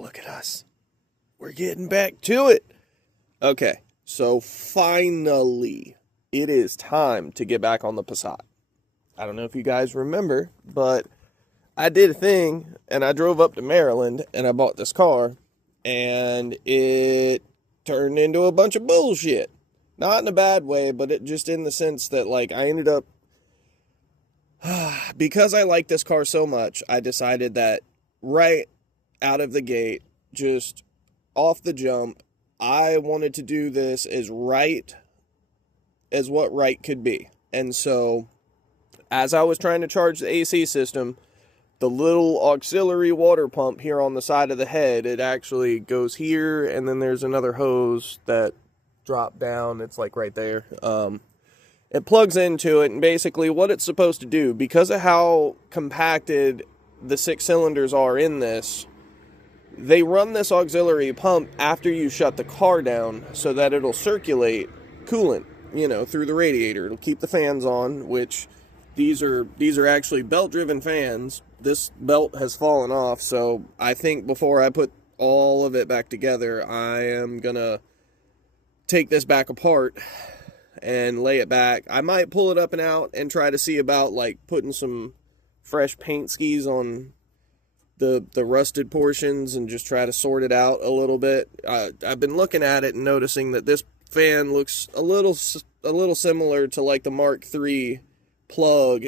look at us. We're getting back to it. Okay, so finally, it is time to get back on the Passat. I don't know if you guys remember, but I did a thing, and I drove up to Maryland, and I bought this car, and it turned into a bunch of bullshit. Not in a bad way, but it just in the sense that, like, I ended up, because I like this car so much, I decided that right out of the gate, just off the jump, I wanted to do this as right as what right could be. And so, as I was trying to charge the AC system, the little auxiliary water pump here on the side of the head, it actually goes here, and then there's another hose that drop down. It's like right there. It plugs into it, and basically what it's supposed to do, because of how compacted the 6 cylinders are in this, they run this auxiliary pump after you shut the car down so that it'll circulate coolant, through the radiator. It'll keep the fans on, which these are actually belt-driven fans. This belt has fallen off, so I think before I put all of it back together, I am gonna take this back apart and lay it back. I might pull it up and out and try to see about, like, putting some fresh paint skis on the rusted portions and just try to sort it out a little bit. I've been looking at it and noticing that this fan looks a little similar to, like, the Mark III plug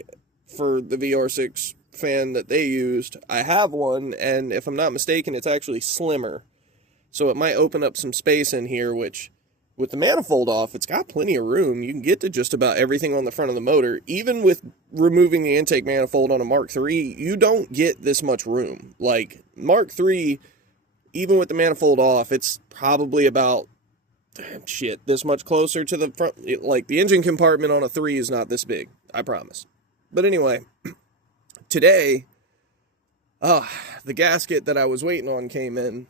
for the VR6 fan that they used. I have one, and if I'm not mistaken, it's actually slimmer. So it might open up some space in here, which, with the manifold off, it's got plenty of room. You can get to just about everything on the front of the motor. Even with removing the intake manifold on a Mark III, you don't get this much room. Like, Mark III, even with the manifold off, it's probably about, this much closer to the front. Like, the engine compartment on a 3 is not this big, I promise. But anyway, today, the gasket that I was waiting on came in,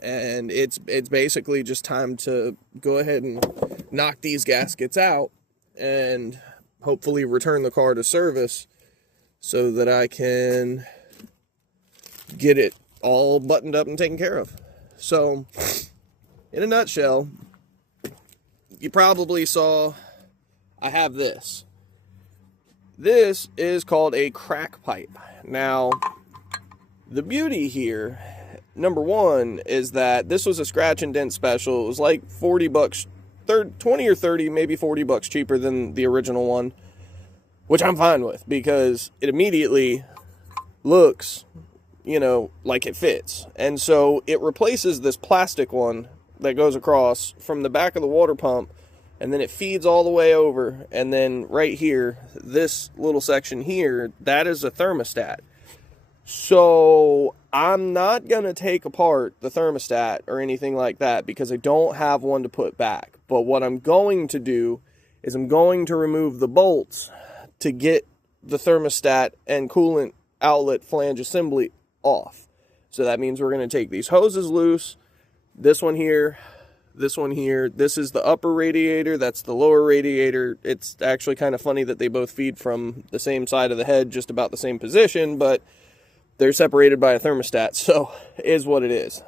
and it's basically just time to go ahead and knock these gaskets out and hopefully return the car to service so that I can get it all buttoned up and taken care of. So, in a nutshell, you probably saw I have this. This is called a crack pipe. Now, the beauty here, number one, is that this was a scratch and dent special. It was like 40 bucks, 20 or 30, maybe 40 bucks cheaper than the original one, which I'm fine with because it immediately looks, like it fits. And so it replaces this plastic one that goes across from the back of the water pump, and then it feeds all the way over, and then right here, this little section here, that is a thermostat. So I'm not going to take apart the thermostat or anything like that because I don't have one to put back. But what I'm going to do is I'm going to remove the bolts to get the thermostat and coolant outlet flange assembly off. So that means we're going to take these hoses loose, this one here, this one here. This is the upper radiator, that's the lower radiator. It's actually kind of funny that they both feed from the same side of the head, just about the same position, but they're separated by a thermostat, so it is what it is.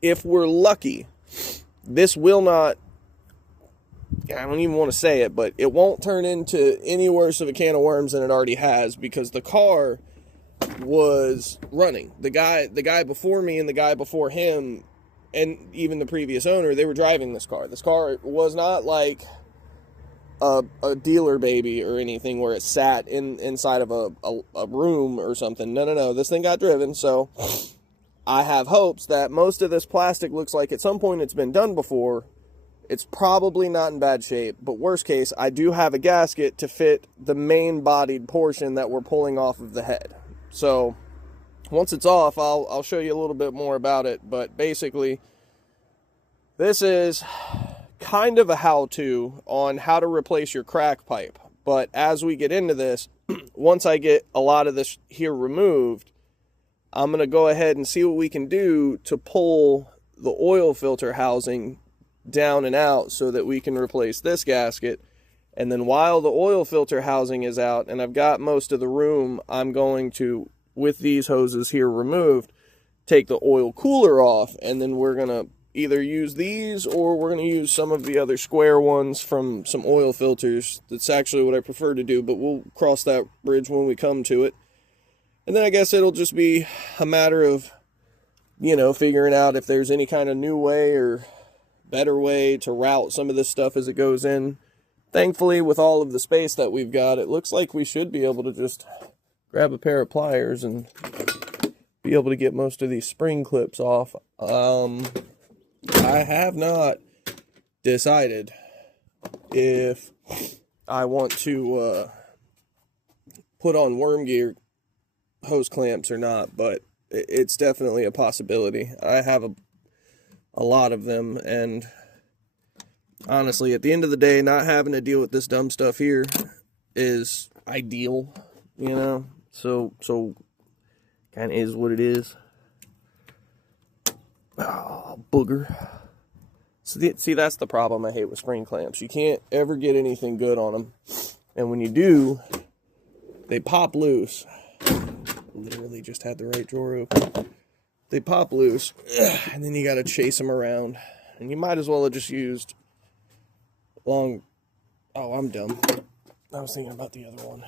If we're lucky, this will not, I don't even want to say it, but it won't turn into any worse of a can of worms than it already has, because the car was running. The guy before me and the guy before him, and even the previous owner, they were driving this car. This car was not like a dealer baby or anything where it sat inside of a room or something. No. This thing got driven, so I have hopes that most of this plastic looks like at some point it's been done before. It's probably not in bad shape, but worst case, I do have a gasket to fit the main bodied portion that we're pulling off of the head. So once it's off, I'll show you a little bit more about it, but basically, this is kind of a how-to on how to replace your crack pipe. But as we get into this, once I get a lot of this here removed, I'm going to go ahead and see what we can do to pull the oil filter housing down and out so that we can replace this gasket. And then while the oil filter housing is out and I've got most of the room, I'm going to, with these hoses here removed, take the oil cooler off, and then we're going to either use these or we're going to use some of the other square ones from some oil filters. That's actually what I prefer to do, but we'll cross that bridge when we come to it. And then I guess it'll just be a matter of, you know, figuring out if there's any kind of new way or better way to route some of this stuff as it goes in. Thankfully, with all of the space that we've got, it looks like we should be able to just grab a pair of pliers and be able to get most of these spring clips off. I have not decided if I want to put on worm gear hose clamps or not, but it's definitely a possibility. I have a lot of them, and honestly, at the end of the day, not having to deal with this dumb stuff here is ideal, you know? So kind of is what it is. Oh, booger. See, that's the problem I hate with spring clamps. You can't ever get anything good on them. And when you do, they pop loose. Literally just had the right drawer open. They pop loose, and then you got to chase them around. And you might as well have just used long... Oh, I'm dumb. I was thinking about the other one.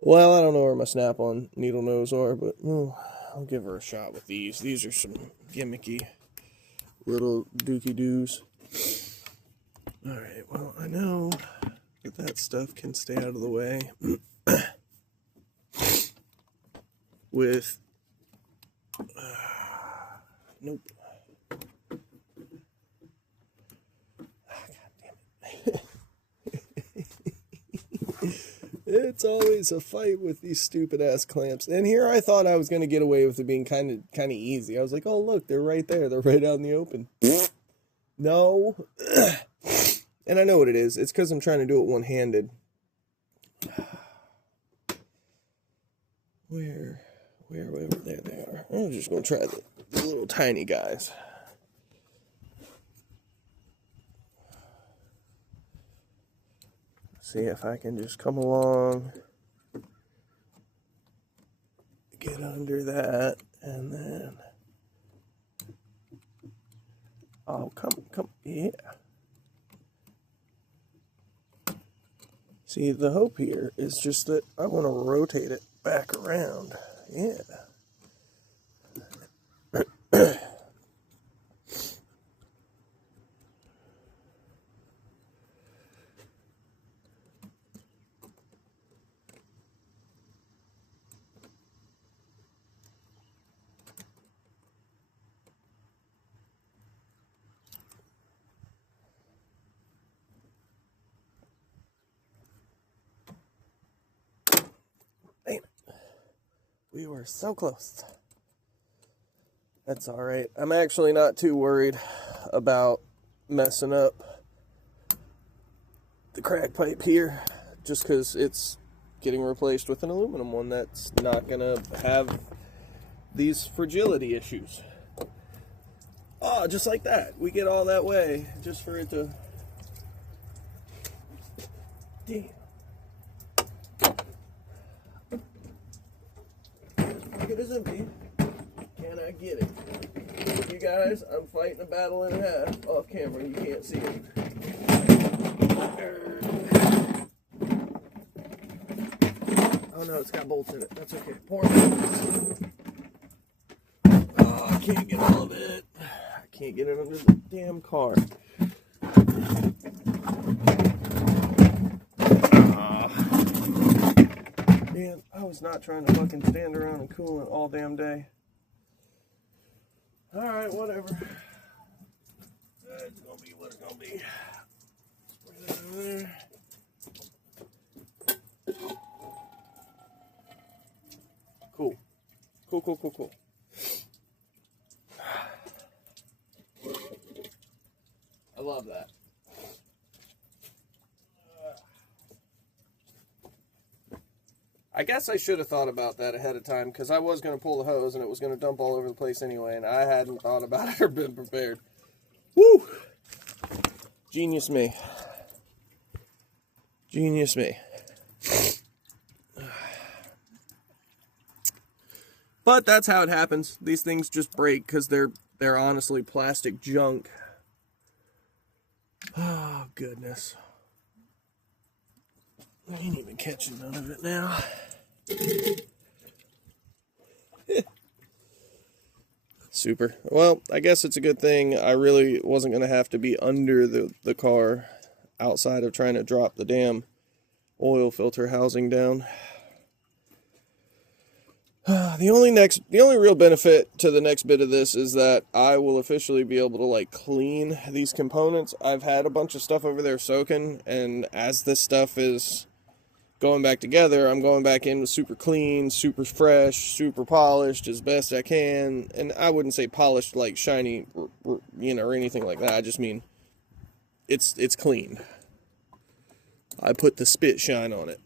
Well, I don't know where my snap-on needle nose are, but I'll give her a shot with these. These are some gimmicky little dookie-doos. Alright, well, I know that stuff can stay out of the way with... nope. It's always a fight with these stupid ass clamps. And here I thought I was going to get away with it being kind of easy. I was like, oh look, they're right there. They're right out in the open. No. And I know what it is. It's because I'm trying to do it one-handed. Where, there they are. I'm just going to try the little tiny guys. See if I can just come along, get under that, and then, oh, come, yeah. See, the hope here is just that I want to rotate it back around, yeah. We were so close. That's all right. I'm actually not too worried about messing up the crack pipe here, just because it's getting replaced with an aluminum one that's not going to have these fragility issues. Oh, just like that. We get all that way just for it to... Damn. It is empty. Can I get it? You guys, I'm fighting a battle and a half off camera. You can't see it. Oh no, it's got bolts in it. That's okay. Pour it. Oh, I can't get all of it. I can't get it under the damn car. Man, I was not trying to fucking stand around and cool it all damn day. Alright, whatever. It's gonna be what it's gonna be. Put that over there. Cool. Cool. I love that. I guess I should have thought about that ahead of time, because I was going to pull the hose and it was going to dump all over the place anyway, and I hadn't thought about it or been prepared. Woo! Genius me. Genius me. But that's how it happens. These things just break because they're honestly plastic junk. Oh, goodness. I ain't even catching none of it now. Super. Well, I guess it's a good thing I really wasn't going to have to be under the car outside of trying to drop the damn oil filter housing down. The only real benefit to the next bit of this is that I will officially be able to like clean these components. I've had a bunch of stuff over there soaking, and as this stuff is going back together, I'm going back in with super clean, super fresh, super polished as best I can. And I wouldn't say polished like shiny, or anything like that. I just mean it's clean. I put the spit shine on it.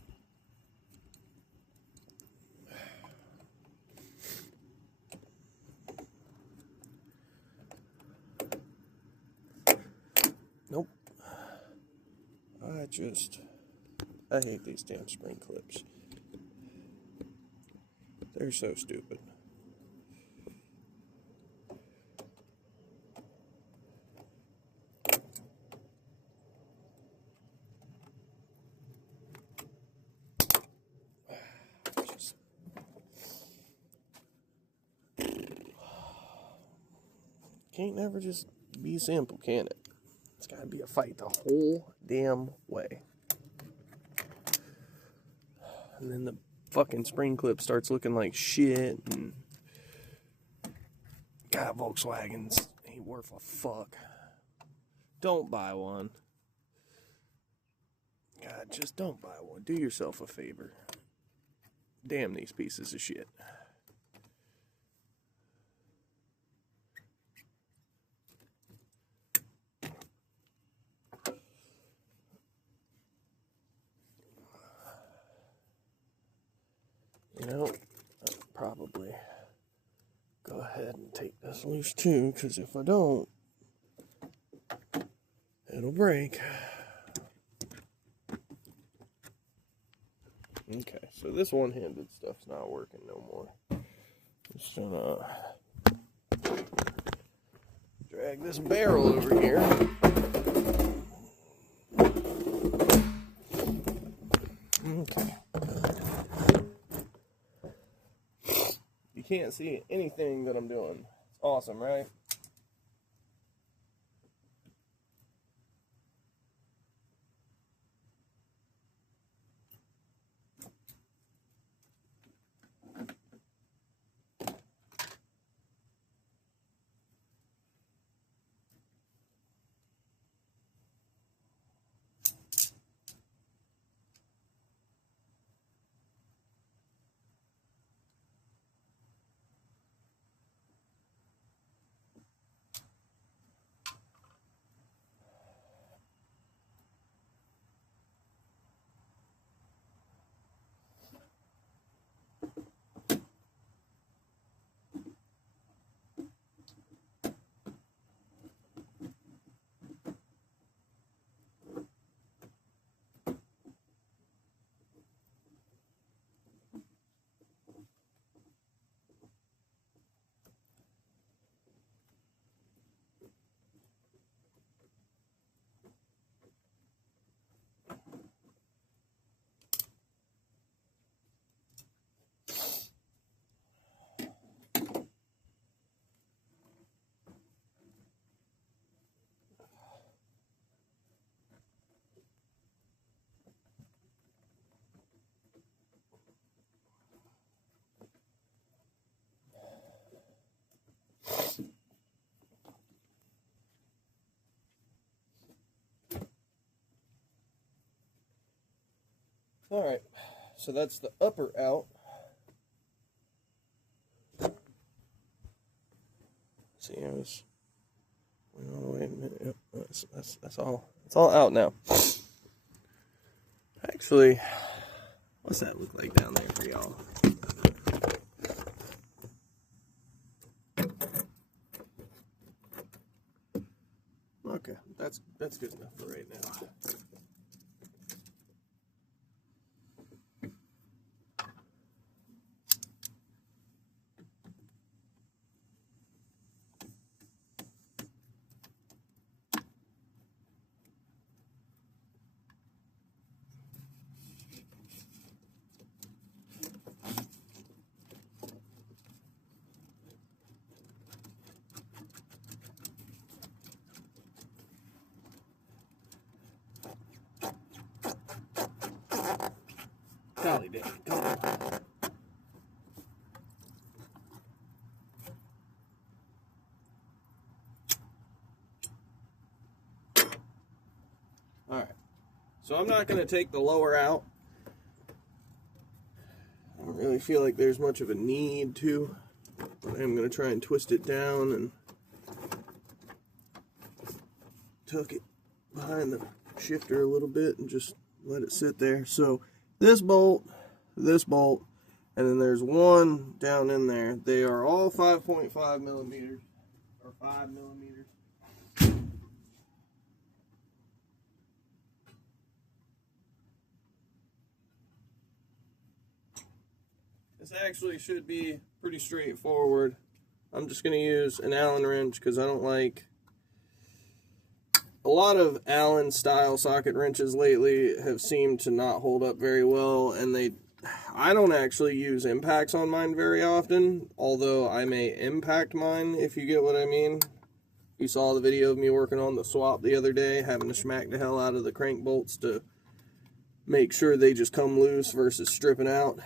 Nope. I hate these damn spring clips. They're so stupid. Can't never just be simple, can it? It's gotta be a fight the whole damn way. And then the fucking spring clip starts looking like shit, and God, Volkswagens ain't worth a fuck. Don't buy one. God, just don't buy one. Do yourself a favor. Damn these pieces of shit. I'll probably go ahead and take this loose too, because if I don't, it'll break. Okay, so this one-handed stuff's not working no more. Just gonna drag this barrel over here. Okay. You can't see anything that I'm doing. It's awesome, right? Alright, so that's the upper out. See, I was... Oh, wait a minute. Yep, that's all. It's all out now. Actually, what's that look like down there for y'all? Okay, that's good enough for right now. Alright, so I'm not going to take the lower out. I don't really feel like there's much of a need to, but I'm going to try and twist it down and tuck it behind the shifter a little bit and just let it sit there. So this bolt, and then there's one down in there. They are all 5.5 millimeters, or 5 millimeters. This actually should be pretty straightforward. I'm just going to use an Allen wrench because I don't like... A lot of Allen style socket wrenches lately have seemed to not hold up very well, and I don't actually use impacts on mine very often, although I may impact mine, if you get what I mean. You saw the video of me working on the swap the other day, having to smack the hell out of the crank bolts to make sure they just come loose versus stripping out.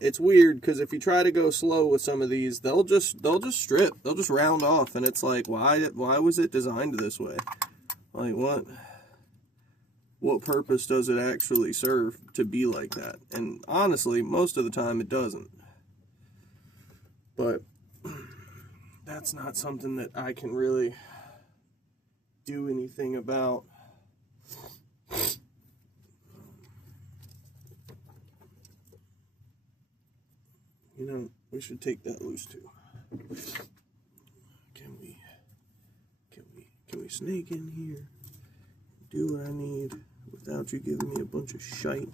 It's weird because if you try to go slow with some of these, they'll just strip, they'll just round off, and it's like, why was it designed this way? Like, what purpose does it actually serve to be like that? And honestly, most of the time it doesn't. But that's not something that I can really do anything about. You know, we should take that loose too. Can we snake in here, do what I need without you giving me a bunch of shite?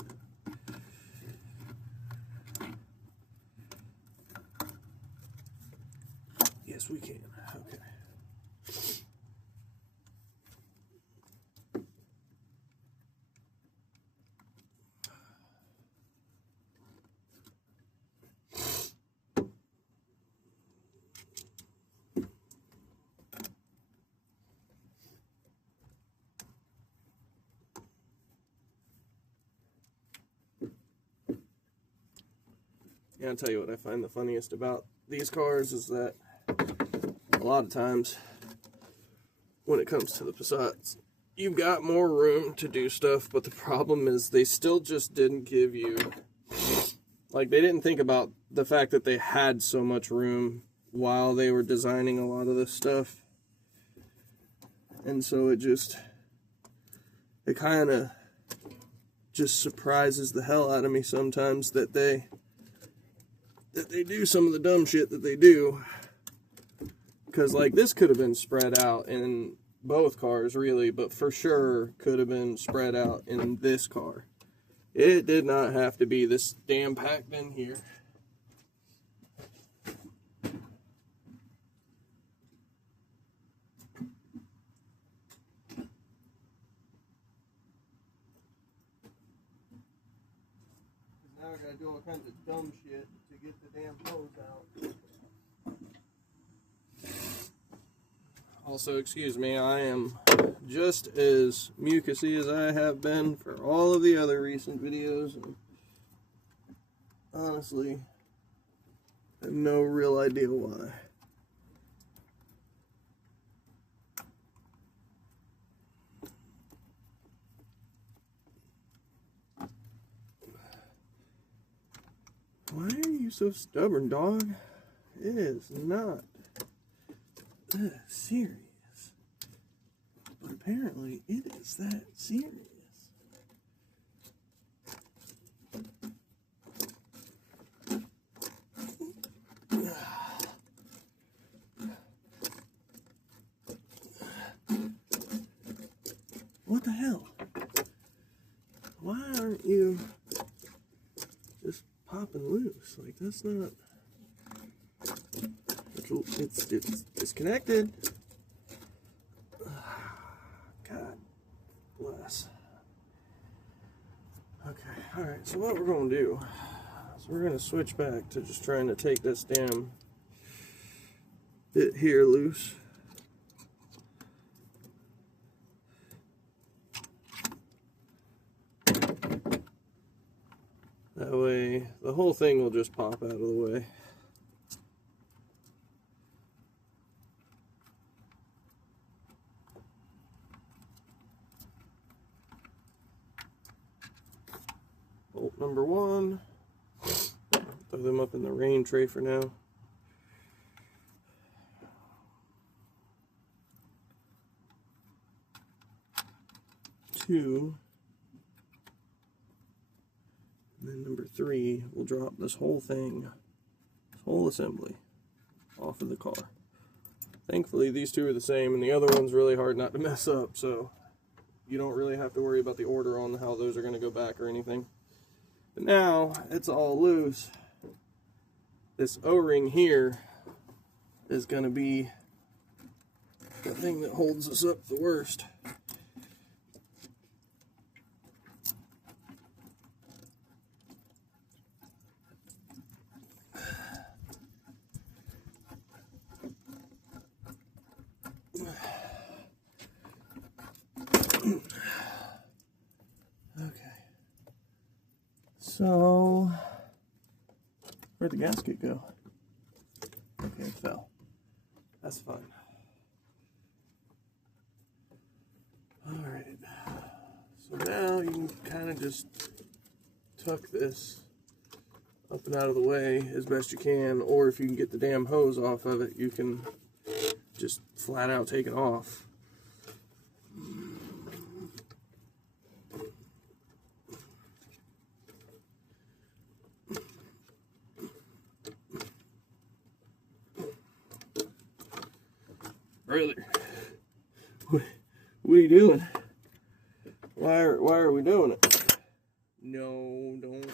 Yes, we can. Okay. Yeah, I'll tell you what I find the funniest about these cars is that a lot of times when it comes to the Passats, you've got more room to do stuff, but the problem is they still just didn't give you, like, they didn't think about the fact that they had so much room while they were designing a lot of this stuff. And so it kind of just surprises the hell out of me sometimes that they do some of the dumb shit that they do. Because, like, this could have been spread out in both cars, really, but for sure could have been spread out in this car. It did not have to be this damn packed in here. Now I gotta do all kinds of dumb shit to get the damn hose out. Also, excuse me, I am just as mucusy as I have been for all of the other recent videos. And honestly, I have no real idea why. Why are you so stubborn, dog? It is not serious. But apparently it is that serious. What the hell? Why aren't you just popping loose? Like, that's not... It's disconnected. God bless. Okay, alright, so what we're going to do is we're going to switch back to just trying to take this damn bit here loose. That way the whole thing will just pop out of the way. Bolt number 1. Throw them up in the rain tray for now. Two. And then number 3, we'll drop this whole thing, this whole assembly, off of the car. Thankfully, these two are the same, and the other one's really hard not to mess up, so you don't really have to worry about the order on how those are going to go back or anything. But now, it's all loose. This O-ring here is going to be the thing that holds us up the worst. Okay, so where'd the gasket go? Okay, it fell. That's fine. Alright, so now you can kind of just tuck this up and out of the way as best you can, or if you can get the damn hose off of it, you can just flat out take it off. Brother, what are you doing? Why are we doing it? No, don't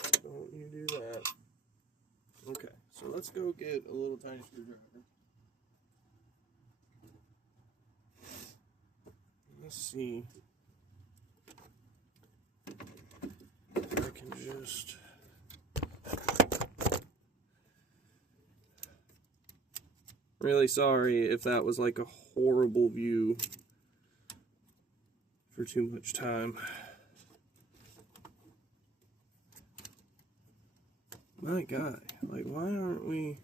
you do that. Okay, so let's go get a little tiny screwdriver. Let's see if I can just... Really sorry if that was like a horrible view for too much time. My God, like, why aren't we...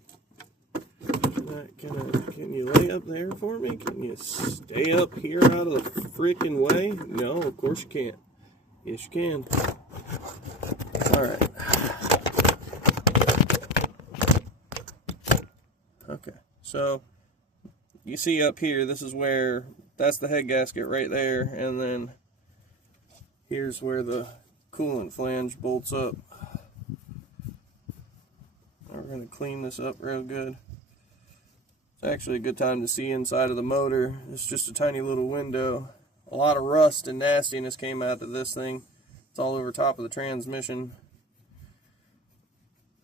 Can you lay up there for me? Can you stay up here out of the freaking way? No, of course you can't. Yes, you can. Alright. Okay, so you see up here, this is where, that's the head gasket right there, and then here's where the coolant flange bolts up. We're going to clean this up real good. It's actually a good time to see inside of the motor. It's just a tiny little window. A lot of rust and nastiness came out of this thing. It's all over top of the transmission.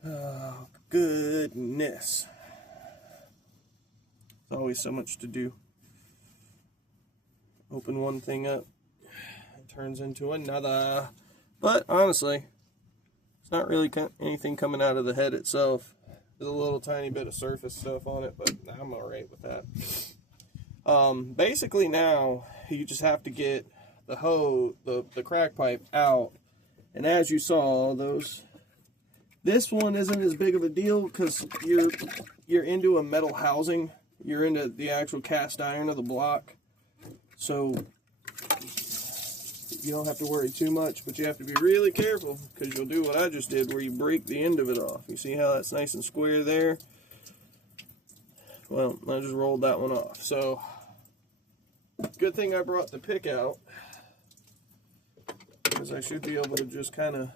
Oh, goodness. There's always so much to do. Open one thing up, it turns into another. But honestly, it's not really anything coming out of the head itself. There's a little tiny bit of surface stuff on it, but I'm alright with that. Basically now, you just have to get the hose, the crack pipe out. And as you saw, this one isn't as big of a deal because you're into a metal housing. You're into the actual cast iron of the block. So you don't have to worry too much, but you have to be really careful because you'll do what I just did where you break the end of it off. You see how that's nice and square there? Well, I just rolled that one off. So good thing I brought the pick out because I should be able to just kind of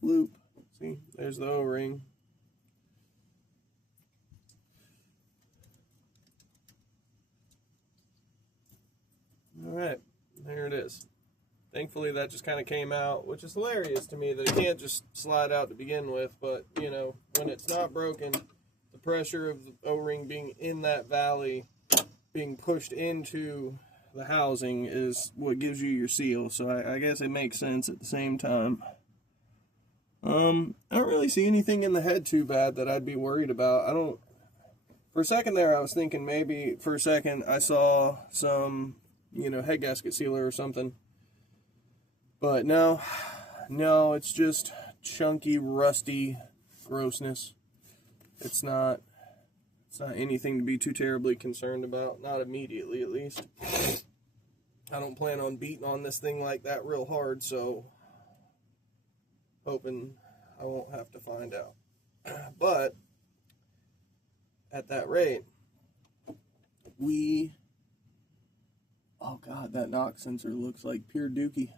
loop. See, there's the O-ring. Alright, there it is. Thankfully that just kind of came out, which is hilarious to me that it can't just slide out to begin with, but you know, when it's not broken, the pressure of the O-ring being in that valley, being pushed into the housing is what gives you your seal, so I guess it makes sense at the same time. I don't really see anything in the head too bad that I'd be worried about. For a second there I was thinking maybe, for a second I saw some, you know, head gasket sealer or something. But no, No, it's just chunky, rusty grossness. It's not anything to be too terribly concerned about. Not immediately, at least. I don't plan on beating on this thing like that real hard, so hoping I won't have to find out. But at that rate, oh god, that knock sensor looks like pure dookie.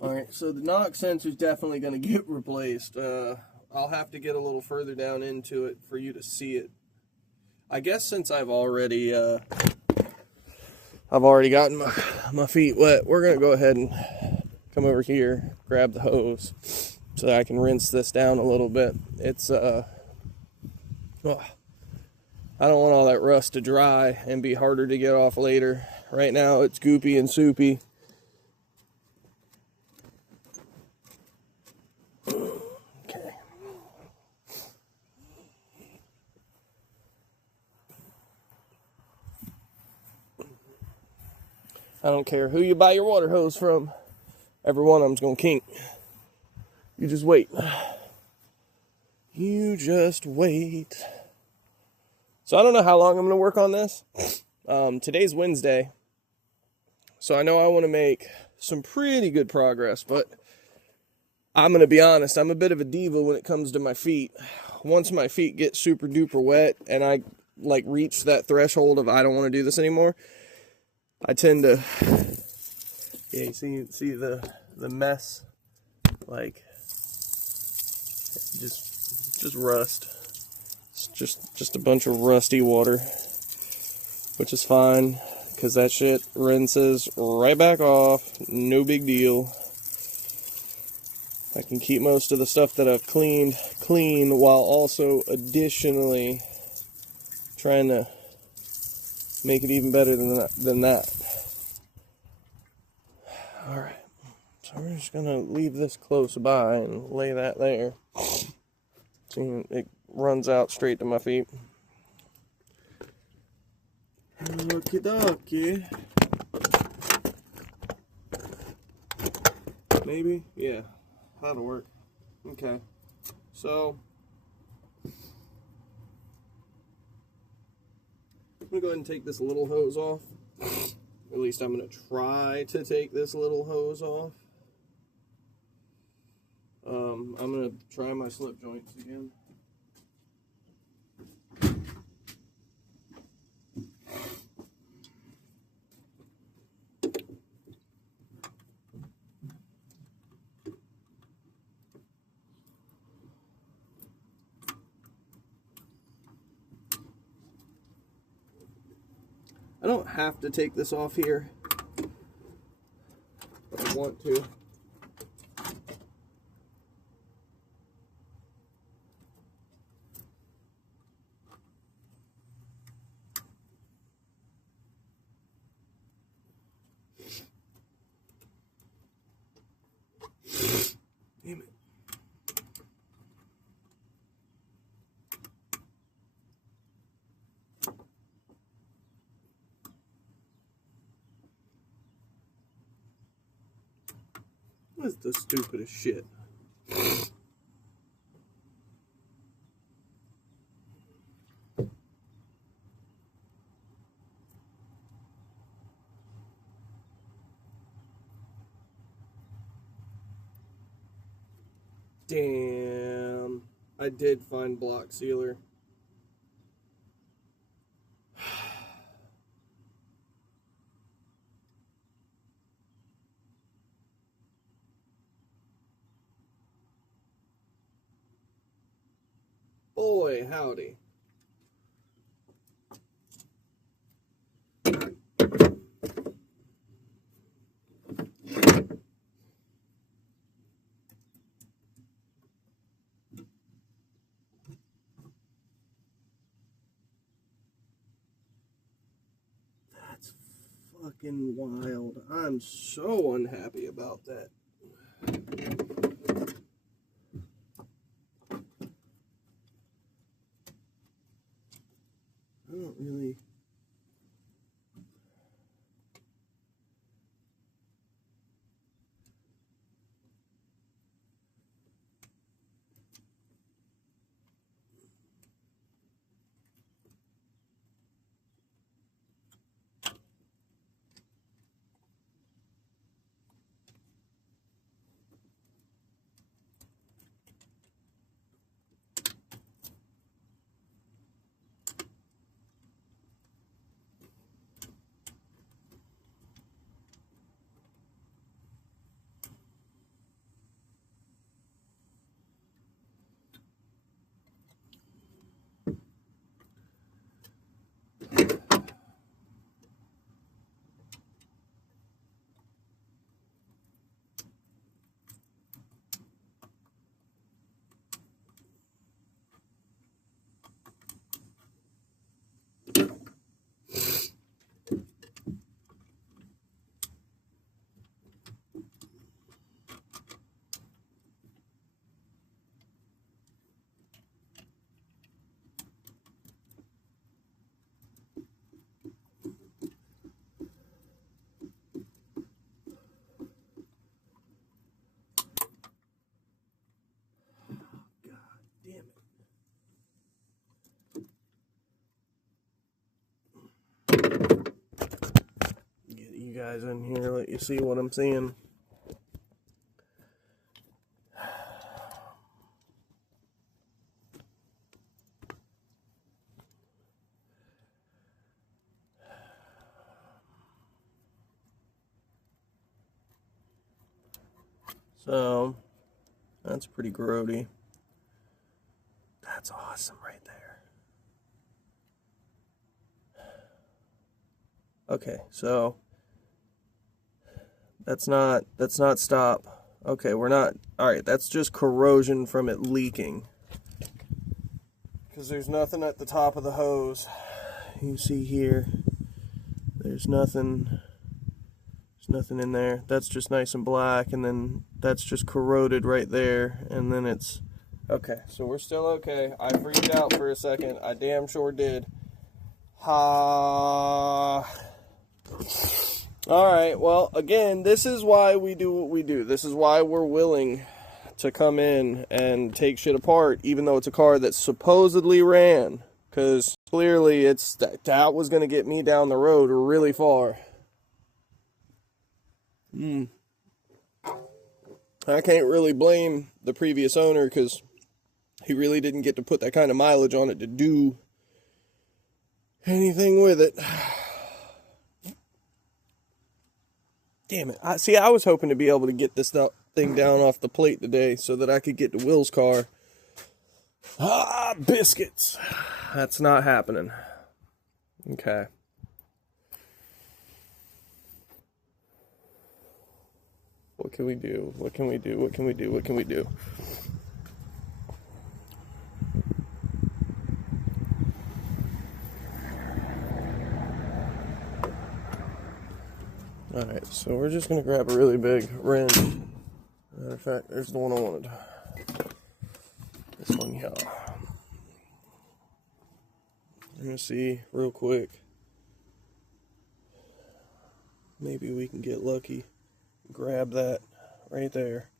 Alright, so the knock sensor is definitely going to get replaced. I'll have to get a little further down into it for you to see it. I guess since I've already gotten my feet wet, we're going to go ahead and come over here, grab the hose, so that I can rinse this down a little bit. It's, I don't want all that rust to dry and be harder to get off later. Right now, it's goopy and soupy. Okay. I don't care who you buy your water hose from. Every one of them's gonna kink. You just wait. You just wait. So I don't know how long I'm gonna work on this. Today's Wednesday. So I know I want to make some pretty good progress, but I'm going to be honest, I'm a bit of a diva when it comes to my feet. Once my feet get super duper wet and I like reach that threshold of I don't want to do this anymore, I tend to, yeah, you see the mess, like just rust. It's just a bunch of rusty water, which is fine because that shit rinses right back off. No big deal. I can keep most of the stuff that I've cleaned clean while also additionally trying to make it even better than that. Alright, so we're just going to leave this close by and lay that there. See, it runs out straight to my feet. Okie dokie. Maybe? Yeah. That'll work. Okay. So, I'm going to go ahead and take this little hose off. At least I'm going to try to take this little hose off. I'm going to try my slip joints again. I don't have to take this off here, but I want to. Damn it. That's the stupidest shit. Damn. I did find block sealer. Boy, howdy. That's fucking wild. I'm so unhappy about that. I don't really... guys in here, let you see what I'm seeing. So, that's pretty grody. That's awesome right there. Okay, so that's not stop. Okay, we're not, all right, that's just corrosion from it leaking. Because there's nothing at the top of the hose. You see here, there's nothing in there. That's just nice and black, and then that's just corroded right there, and then it's, okay, so we're still okay. I freaked out for a second. I damn sure did. Ha. Alright, well, again, this is why we do what we do. This is why we're willing to come in and take shit apart, even though it's a car that supposedly ran. Because clearly it's that was going to get me down the road really far. I can't really blame the previous owner, because he really didn't get to put that kind of mileage on it to do anything with it. Damn it. I was hoping to be able to get this thing down off the plate today so that I could get to Will's car. Ah, biscuits. That's not happening. Okay. What can we do? What can we do? What can we do? What can we do? Alright, so we're just going to grab a really big wrench. Matter of fact, there's the one I wanted. This one, yeah. I'm going to see real quick. Maybe we can get lucky. Grab that right there.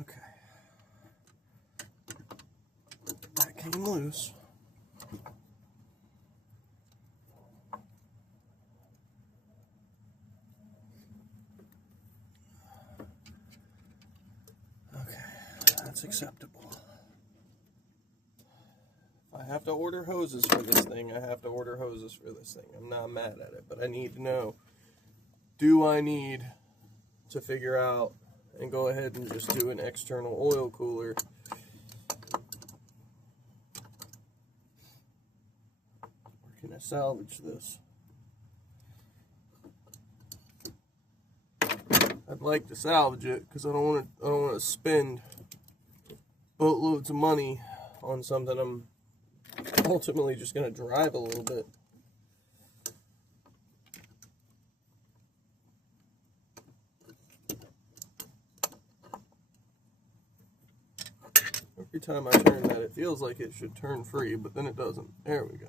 Okay. That came loose. Okay, that's acceptable. If I have to order hoses for this thing, I have to order hoses for this thing. I'm not mad at it, but I need to know, do I need to figure out and go ahead and just do an external oil cooler? Or can I salvage this? I'd like to salvage it because I don't want to spend boatloads of money on something I'm ultimately just going to drive a little bit. Every time I turn that, it feels like it should turn free, but then it doesn't. There we go.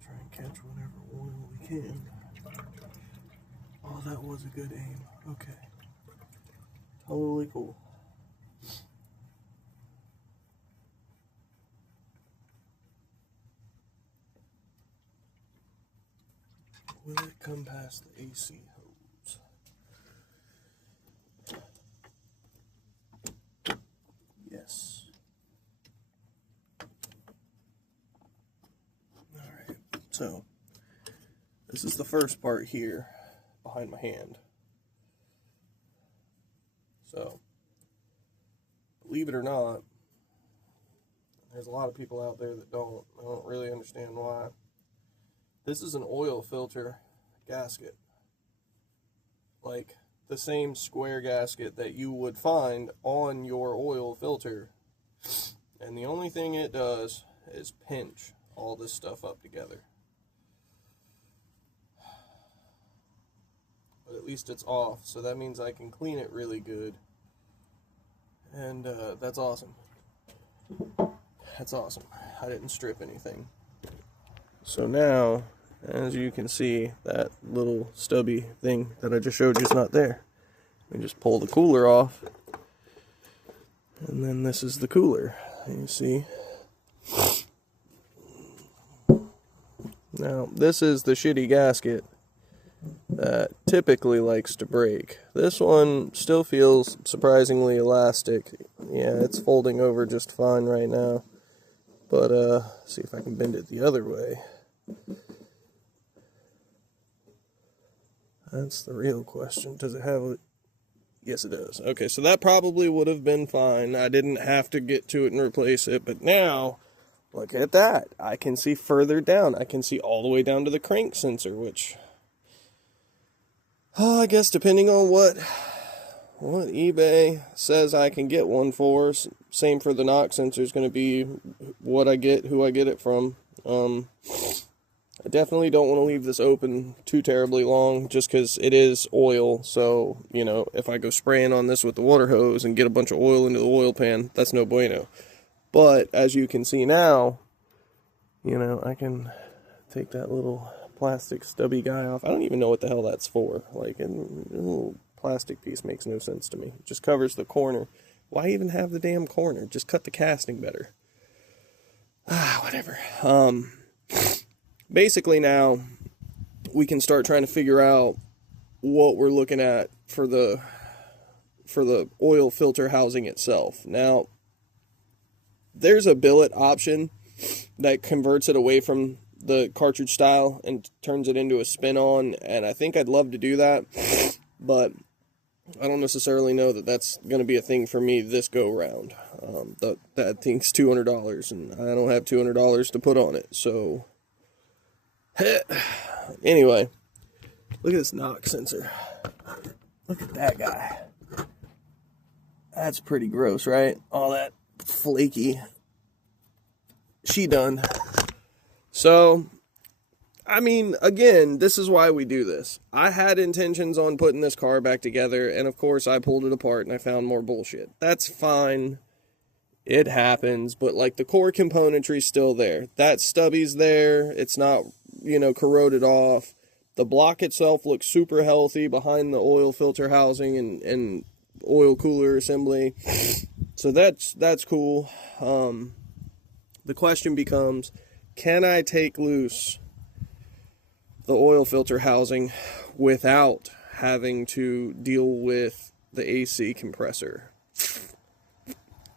Try and catch whatever oil we can. Oh, that was a good aim. Okay. Totally cool. Will it come past the AC hose? Yes. Alright, so this is the first part here behind my hand. So, believe it or not, there's a lot of people out there that don't. I don't really understand why. This is an oil filter gasket. Like the same square gasket that you would find on your oil filter. And the only thing it does is pinch all this stuff up together. But at least it's off, so that means I can clean it really good. And that's awesome. That's awesome. I didn't strip anything. So now, as you can see, that little stubby thing that I just showed you is not there. We just pull the cooler off. And then this is the cooler. You see. Now, this is the shitty gasket that typically likes to break. This one still feels surprisingly elastic. Yeah, it's folding over just fine right now. But, see if I can bend it the other way. That's the real question. Does it have a... Yes, it does. Okay, so that probably would have been fine. I didn't have to get to it and replace it, but now, look at that. I can see further down. I can see all the way down to the crank sensor, which, I guess depending on what eBay says I can get one for, same for the knock sensor is going to be what I get, who I get it from. I definitely don't want to leave this open too terribly long just because it is oil. So, you know, if I go spraying on this with the water hose and get a bunch of oil into the oil pan, that's no bueno. But as you can see now, you know, I can take that little plastic stubby guy off. I don't even know what the hell that's for. Like, a little plastic piece makes no sense to me. It just covers the corner. Why even have the damn corner? Just cut the casting better. Whatever. Basically now, we can start trying to figure out what we're looking at for the oil filter housing itself. Now, there's a billet option that converts it away from the cartridge style and turns it into a spin-on, and I think I'd love to do that, but I don't necessarily know that that's going to be a thing for me this go-round. That thing's $200, and I don't have $200 to put on it, so... Anyway, look at this knock sensor. Look at that guy. That's pretty gross, right? All that flaky she done. So, I mean, again, this is why we do this. I had intentions on putting this car back together, and of course I pulled it apart and I found more bullshit. That's fine. It happens, but like the core componentry's still there. That stubby's there. It's not, you know, corroded off. The block itself looks super healthy behind the oil filter housing and oil cooler assembly. So that's cool. The question becomes, can I take loose the oil filter housing without having to deal with the AC compressor?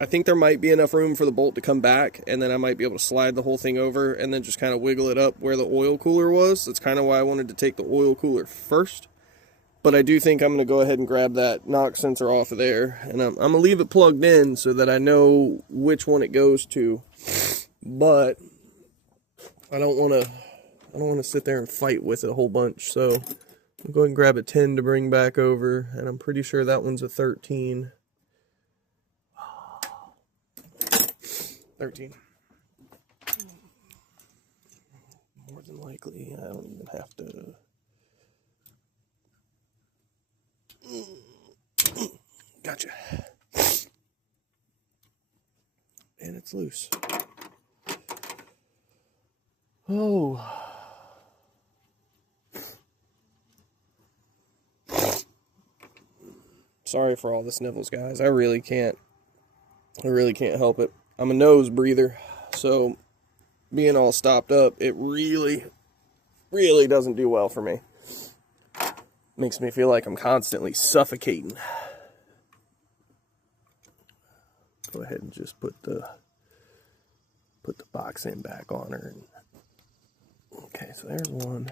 I think there might be enough room for the bolt to come back, and then I might be able to slide the whole thing over and then just kind of wiggle it up where the oil cooler was. That's kind of why I wanted to take the oil cooler first. But I do think I'm going to go ahead and grab that knock sensor off of there, and I'm going to leave it plugged in so that I know which one it goes to. But I don't want to sit there and fight with it a whole bunch. So I'll go ahead and grab a 10 to bring back over, and I'm pretty sure that one's a 13. 13. More than likely, I don't even have to... Gotcha. And it's loose. Oh. Sorry for all the sniffles, guys. I really can't help it. I'm a nose breather, so being all stopped up, it really, really doesn't do well for me. Makes me feel like I'm constantly suffocating. Go ahead and just put the box end back on her. Okay, so there's one.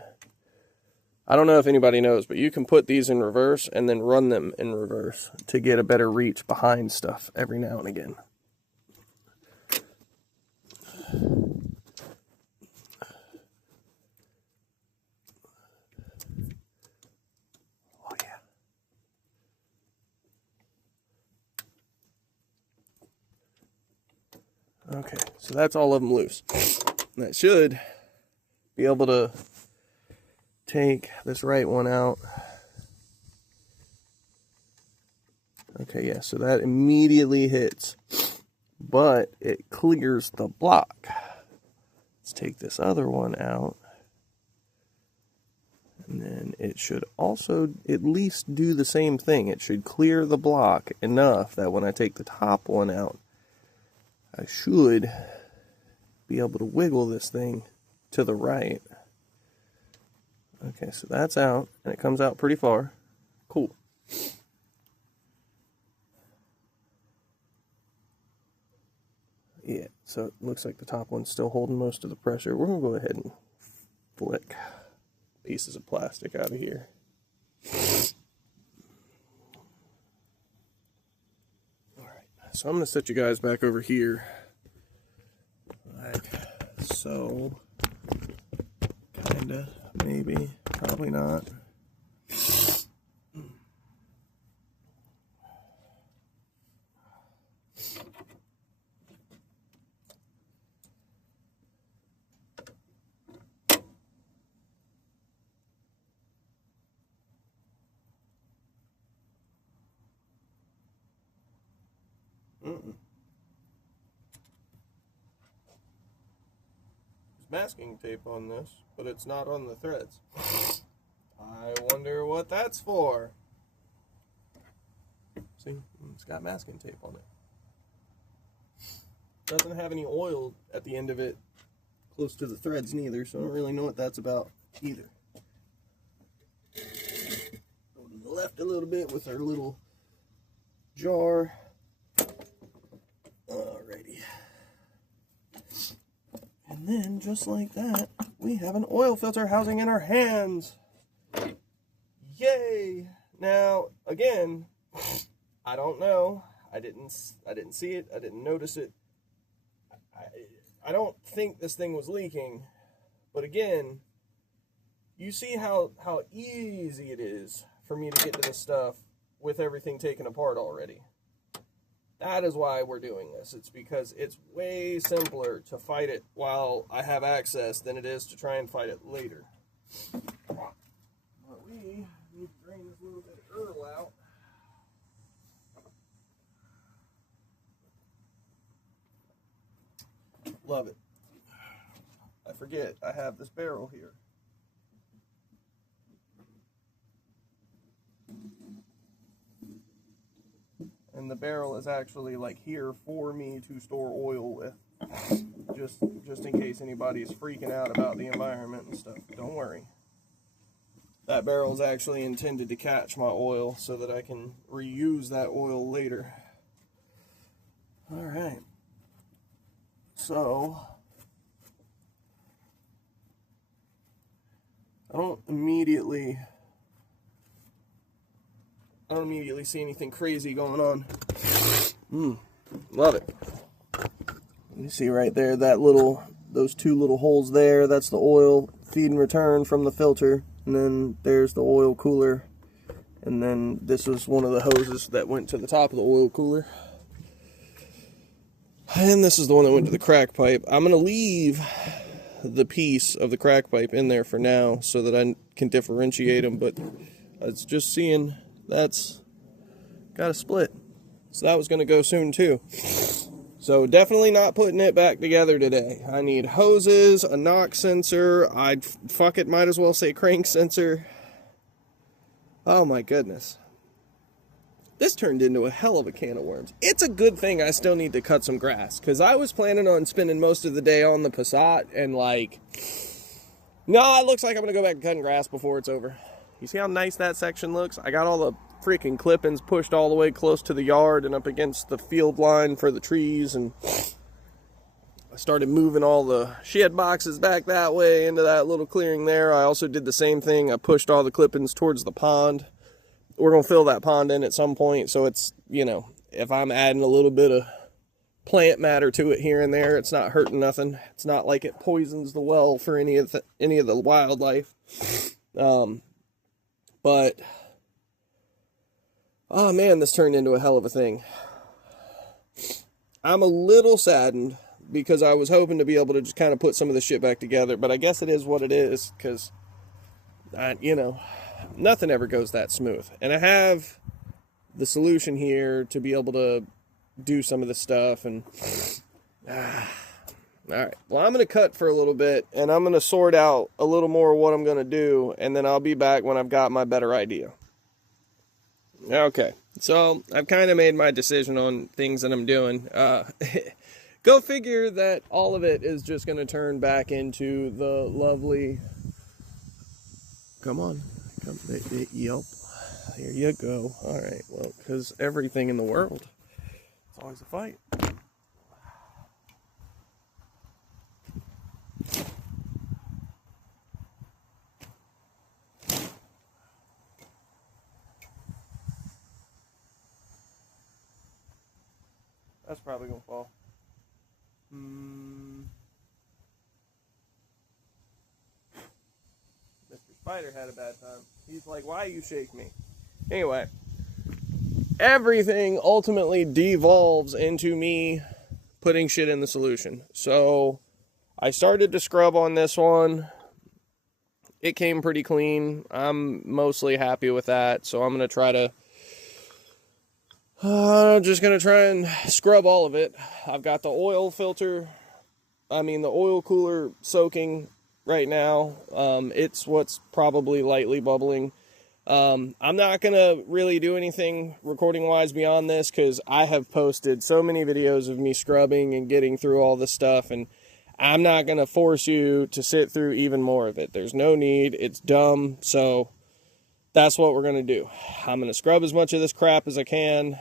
I don't know if anybody knows, but you can put these in reverse and then run them in reverse to get a better reach behind stuff every now and again. Oh yeah. Okay, so that's all of them loose. That should be able to take this right one out. Okay, yeah, so that immediately hits, but it clears the block. Let's take this other one out. And then it should also at least do the same thing. It should clear the block enough that when I take the top one out, I should be able to wiggle this thing to the right. Okay, so that's out, and it comes out pretty far. Cool. Yeah, so it looks like the top one's still holding most of the pressure. We're going to go ahead and flick pieces of plastic out of here. Alright, so I'm going to set you guys back over here. Like so. Kinda, maybe, probably not. There's masking tape on this, but it's not on the threads. I wonder what that's for. See, it's got masking tape on it. Doesn't have any oil at the end of it close to the threads neither, so I don't really know what that's about either. Go to the left a little bit with our little jar. Alrighty. And then, just like that, we have an oil filter housing in our hands. Yay! Now, again, I don't know. I didn't see it. I didn't notice it. I don't think this thing was leaking. But again, you see how easy it is for me to get to this stuff with everything taken apart already. That is why we're doing this. It's because it's way simpler to fight it while I have access than it is to try and fight it later. But we need to drain this little bit of Earl out. Love it. I forget, I have this barrel here. And the barrel is actually like here for me to store oil with. Just in case anybody's freaking out about the environment and stuff. Don't worry. That barrel is actually intended to catch my oil so that I can reuse that oil later. Alright. So, I don't immediately see anything crazy going on. Love it. You see right there, those two little holes there, that's the oil feed and return from the filter. And then there's the oil cooler. And then this was one of the hoses that went to the top of the oil cooler. And this is the one that went to the crack pipe. I'm going to leave the piece of the crack pipe in there for now so that I can differentiate them. But it's just seeing that's got a split. So that was going to go soon too. So definitely not putting it back together today. I need hoses, a knock sensor. Fuck it, might as well say crank sensor. Oh my goodness. This turned into a hell of a can of worms. It's a good thing I still need to cut some grass, because I was planning on spending most of the day on the Passat, and like, no, it looks like I'm going to go back and cutting grass before it's over. You see how nice that section looks? I got all the freaking clippings pushed all the way close to the yard and up against the field line for the trees, and I started moving all the shed boxes back that way into that little clearing there. I also did the same thing. I pushed all the clippings towards the pond. We're going to fill that pond in at some point, so it's, you know, if I'm adding a little bit of plant matter to it here and there, it's not hurting nothing. It's not like it poisons the well for any of the wildlife. But, oh man, this turned into a hell of a thing. I'm a little saddened because I was hoping to be able to just kind of put some of the shit back together. But I guess it is what it is, because, you know, nothing ever goes that smooth. And I have the solution here to be able to do some of the stuff. And all right, well, I'm going to cut for a little bit, and I'm going to sort out a little more of what I'm going to do, and then I'll be back when I've got my better idea. Okay, so I've kind of made my decision on things that I'm doing. Go figure that all of it is just going to turn back into the lovely... Come on. Yep. Here you go. All right, well, because everything in the world, it's always a fight. That's probably gonna fall. Mr. Spider had a bad time. He's like, why you shake me? Anyway, everything ultimately devolves into me putting shit in the solution. So I started to scrub on this one. It came pretty clean. I'm mostly happy with that. So I'm gonna try to just going to try and scrub all of it. I've got the oil the oil cooler soaking right now. It's what's probably lightly bubbling. I'm not going to really do anything recording-wise beyond this, because I have posted so many videos of me scrubbing and getting through all this stuff, and I'm not going to force you to sit through even more of it. There's no need. It's dumb, so... that's what we're going to do. I'm going to scrub as much of this crap as I can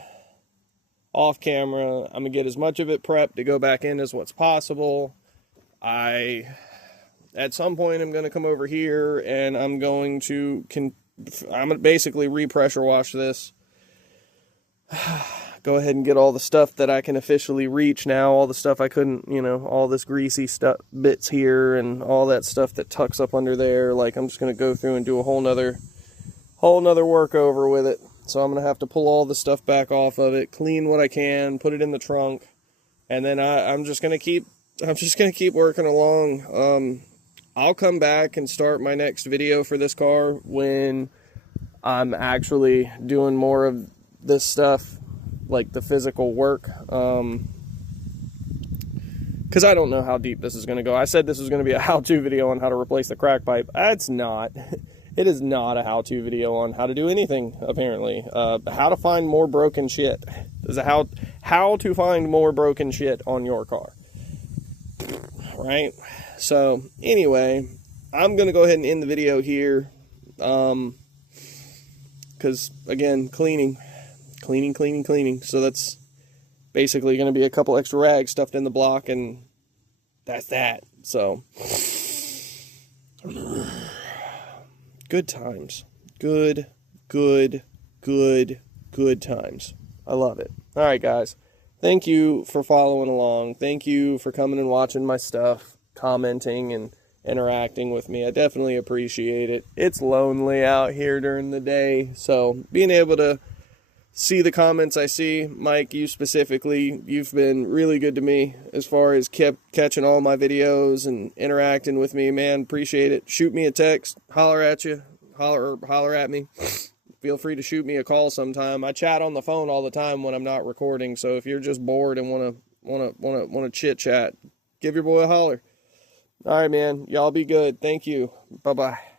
off camera. I'm going to get as much of it prepped to go back in as what's possible. At some point, I'm going to come over here and I'm going to basically re-pressure wash this. Go ahead and get all the stuff that I can officially reach now. All the stuff I couldn't, all this greasy stuff, bits here and all that stuff that tucks up under there. Like, I'm just going to go through and do a whole nother work over with it. So I'm going to have to pull all the stuff back off of it, clean what I can, put it in the trunk, and then I'm just going to keep working along. I'll come back and start my next video for this car when I'm actually doing more of this stuff, like the physical work. Because I don't know how deep this is going to go. I said this was going to be a how-to video on how to replace the crack pipe. It's not. It is not a how-to video on how to do anything, apparently. How to find more broken shit. This is how to find more broken shit on your car. Right? So, anyway, I'm going to go ahead and end the video here. Because, again, cleaning. So that's basically going to be a couple extra rags stuffed in the block, and that's that. So... good times. Good times. I love it. All right, guys. Thank you for following along. Thank you for coming and watching my stuff, commenting and interacting with me. I definitely appreciate it. It's lonely out here during the day, so being able to see the comments I see, Mike, you specifically, you've been really good to me as far as catching all my videos and interacting with me, man. Appreciate it. Shoot me a text, holler at you, holler at me. Feel free to shoot me a call sometime. I chat on the phone all the time when I'm not recording, so if you're just bored and want to chit chat, give your boy a holler. All right, man. Y'all be good. Thank you. Bye-bye.